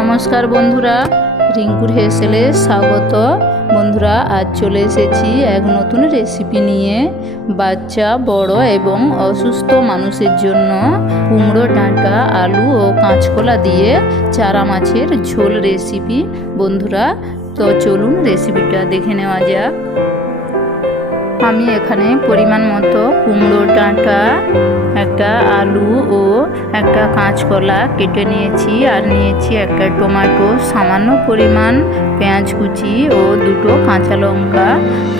নমস্কার বন্ধুরা, রিঙ্কুর হেসেলে স্বাগত। বন্ধুরা, আজ চলে এসেছি এক নতুন রেসিপি নিয়ে। বাচ্চা, বড় এবং অসুস্থ মানুষের জন্য কুমড়ো, ডাঁটা, আলু ও কাঁচকলা দিয়ে চারা মাছের ঝোল রেসিপি বন্ধুরা, তো চলুন রেসিপিটা দেখে নেওয়া যাক। আমি এখানে পরিমাণ মতো কুমড়ো, ডাঁটা একটা আলু ও একটা কাঁচকলা কেটে নিয়েছি আর নিয়েছি একটা টমেটো। সামান্য পরিমাণ পেঁয়াজ কুচি ও দুটো কাঁচা লঙ্কা।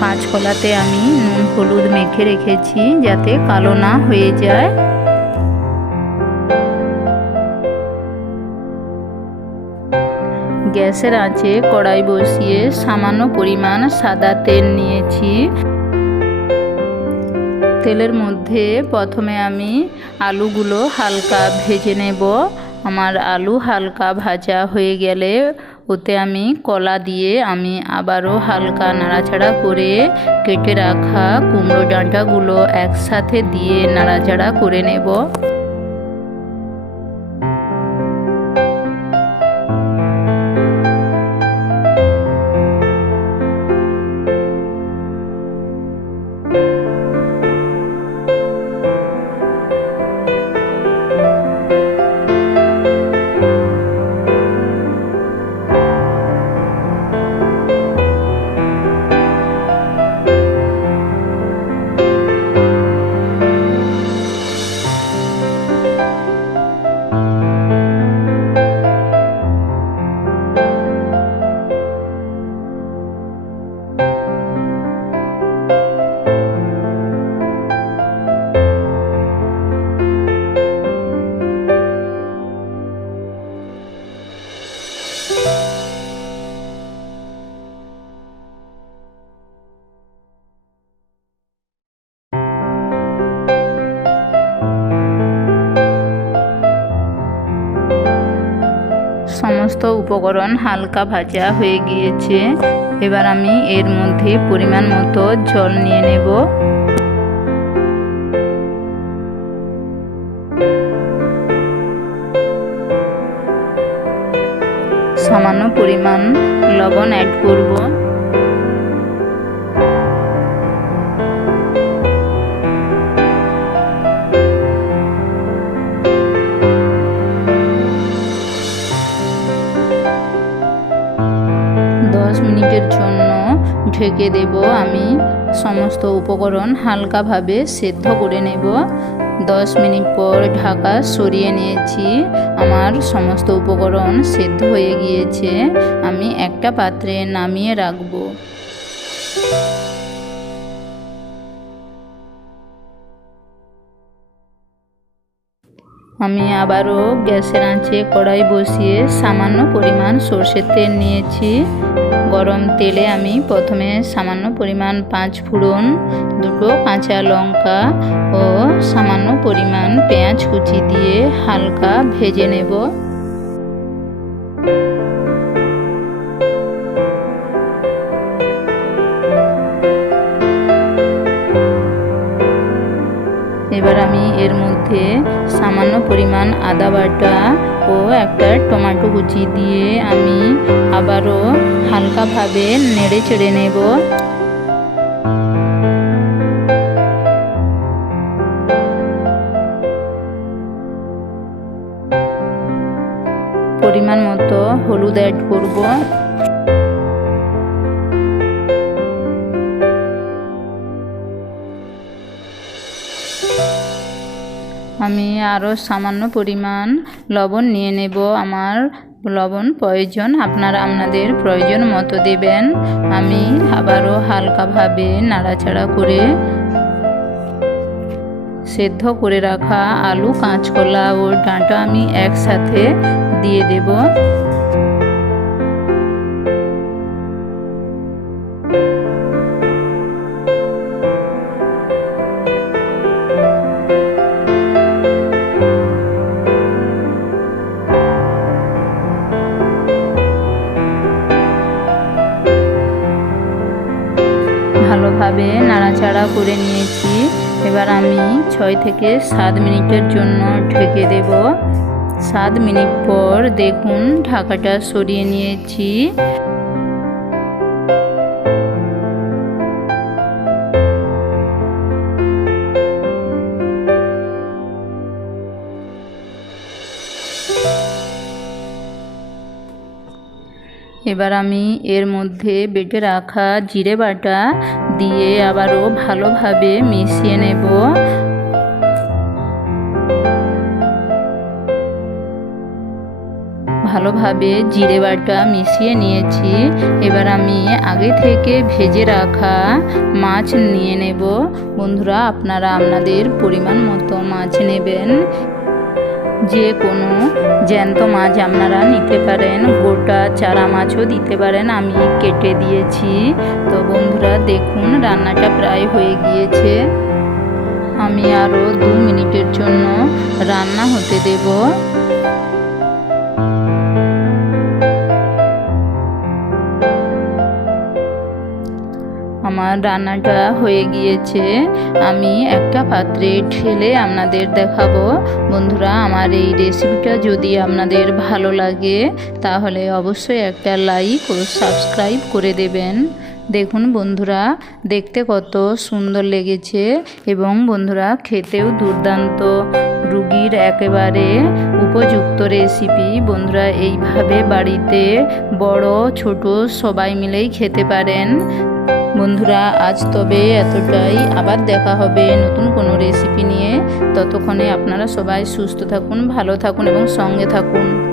কাঁচকলাতে আমি নুন হলুদ মেখে রেখেছি যাতে কালো না হয়ে যায়। গ্যাসের আঁচে কড়াই বসিয়ে সামান্য পরিমাণ সাদা তেল নিয়েছি। তেলের মধ্যে প্রথমে আমি আলুগুলো হালকা ভেজে নেব। আমার আলু হালকা ভাজা হয়ে গেলে ওতে আমি কলা দিয়ে আমি আবারও হালকা নাড়াচাড়া করে কেটে রাখা কুমড়ো ডাঁটাগুলো একসাথে দিয়ে নাড়াচাড়া করে নেব। সমস্ত উপকরণ হালকা ভাজা হয়ে গিয়েছে। এবার আমি এর মধ্যে পরিমাণ মতো জল নিয়ে নেব। সামান্য পরিমাণ লবণ অ্যাড করব। ঢেকে দেব আমি। সমস্ত উপকরণ হালকাভাবে সেদ্ধ করে নেব। দশ মিনিট পর ঢাকা সরিয়ে নিয়েছি। আমার সমস্ত উপকরণ সেদ্ধ হয়ে গিয়েছে। আমি একটা পাত্রে নামিয়ে রাখব। আমি আবারও গ্যাসের আঁচে কড়াই বসিয়ে সামান্য পরিমাণ সর্ষের তেল নিয়েছি। গরম তেলে আমি প্রথমে সামান্য পরিমাণ পাঁচ ফোড়ন, দুটো কাঁচা লঙ্কা ও সামান্য পরিমাণ পেঁয়াজ কুচি দিয়ে হালকা ভেজে নেব। এবার আমি এর মধ্যে সামান্য পরিমাণ আদা বাটা ও একটা টমেটো কুচি দিয়ে আমি আবারও হালকাভাবে নেড়ে চেড়ে নেব। পরিমাণ মতো হলুদ অ্যাড করব। আমি আরও সামান্য পরিমাণ লবণ নিয়ে নেব। আমার লবণ প্রয়োজন। আপনারা আপনাদের প্রয়োজন মতো দেবেন। আমি আবারও হালকাভাবে নাড়াচাড়া করে সেদ্ধ করে রাখা আলু, কাঁচকলা ও ডাঁটা আমি একসাথে দিয়ে দেব। ভালোভাবে নাড়াচাড়া করে নিয়েছি। এবার আমি ছয় থেকে সাত মিনিটের জন্য ঢেকে দেব। সাত মিনিট পর দেখুন ঢাকাটা সরিয়ে নিয়েছি। এবার আমি এর মধ্যে বেটে রাখা জিরে বাটা দিয়ে আবারও ভালোভাবে মিশিয়ে নেব। ভালোভাবে জিরে বাটা মিশিয়ে নিয়েছি। এবার আমি আগে থেকে ভেজে রাখা মাছ নিয়ে নেব। বন্ধুরা, আপনারা আপনাদের পরিমাণ মতো মাছ নেবেন। যে কোনো জ্যান্ত মাছ আপনারা নিতে পারেন, গোটা চারা মাছও দিতে পারেন, আমি কেটে দিয়েছি। তো বন্ধুরা, দেখুন, রান্নাটা প্রায় হয়ে গিয়েছে। আমি আরও দু মিনিটের জন্য রান্না হতে দেব। রান্নাটা হয়ে গিয়েছে। আমি একটা পাত্রে ঢেলে আপনাদের দেখাবো। বন্ধুরা, আমার এই রেসিপিটা যদি আপনাদের ভালো লাগে, তাহলে অবশ্যই একটা লাইক ও সাবস্ক্রাইব করে দেবেন। দেখুন বন্ধুরা, দেখতে কত সুন্দর লেগেছে এবং বন্ধুরা, খেতেও দুর্দান্ত। রুগীর একেবারে উপযুক্ত রেসিপি বন্ধুরা, এইভাবে বাড়িতে বড়, ছোট সবাই মিলেই খেতে পারেন। বন্ধুরা, আজ তবে এতটাই। আবার দেখা হবে নতুন কোনো রেসিপি নিয়ে। ততক্ষণে আপনারা সবাই সুস্থ থাকুন, ভালো থাকুন এবং সঙ্গে থাকুন।